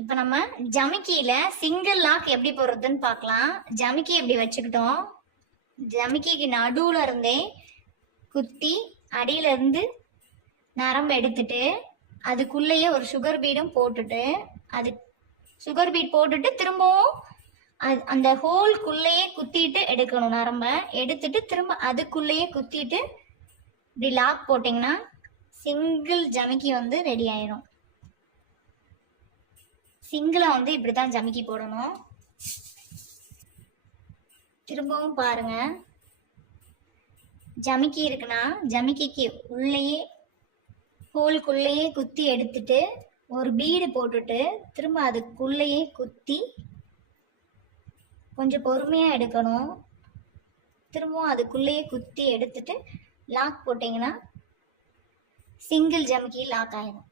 இப்போ நம்ம ஜமிக்கியில single lock எப்படி போடுறதுன்னு பார்க்கலாம். ஜமிக்கி எப்படி வச்சுக்கிட்டோம், ஜமிக்கிக்கு நடுவுல இருந்தே குத்தி அடியில இருந்து நரம்பு எடுத்துட்டு அதுக்குள்ளேயே ஒரு சுகர் பீடும் போட்டுட்டு அது சுகர் பீட் போட்டுட்டு திரும்பவும் அந்த ஹோல்குள்ளேயே குத்திட்டு எடுக்கணும். நரம்ப எடுத்துட்டு திரும்ப அதுக்குள்ளேயே குத்திட்டு இப்படி லாக் போட்டிங்கன்னா சிங்கிள் ஜமிக்கி வந்து ரெடி ஆயிடும். சிங்கிளா வந்து இப்படித்தான் ஜமிக்கி போடணும். திரும்பவும் பாருங்க, ஜமிக்கி இருக்குன்னா ஜமிக்கிக்கு உள்ளேயே ஹோல்குள்ளேயே குத்தி எடுத்துட்டு ஒரு பீடு போட்டுட்டு திரும்ப அதுக்குள்ளேயே குத்தி கொஞ்சம் பொறுமையா எடுக்கணும். திரும்பவும் அதுக்குள்ளேயே குத்தி எடுத்துட்டு லாக் போட்டீங்கன்னா சிங்கிள் ஜமிக்கி லாக் ஆயிடும்.